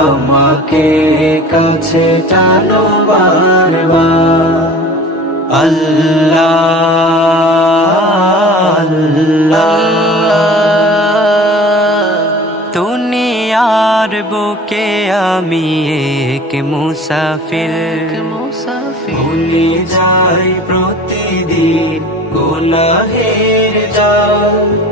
আমাকে কাছে টানো বারবার। আল্লাহ দুনিয়ার বুকে আমি এক মুসাফির। ভুলে যাই প্রতিদিন গুনাহের যাও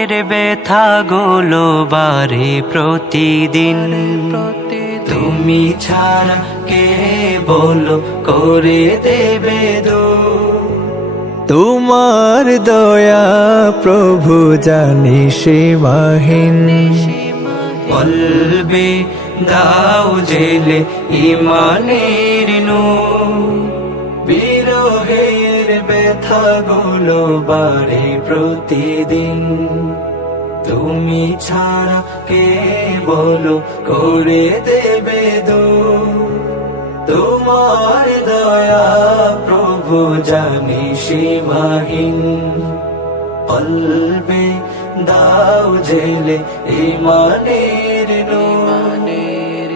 বিরহের ব্যথা গুলো বারে প্রতিদিন। তুমি ছাড়া কে বলো করে দেবে দো তোমার দয়া প্রভু জানি সীমাহীন বলবে দাও জেলে ইমানের ব্যথা গুলো বাড়ে প্রতিদিন। তুমি ছাড়া কে বলো, করে দেবে দু তোমার দয়া প্রভু জানি সীমাহীন। অল্পে দাও জেলে ইমানের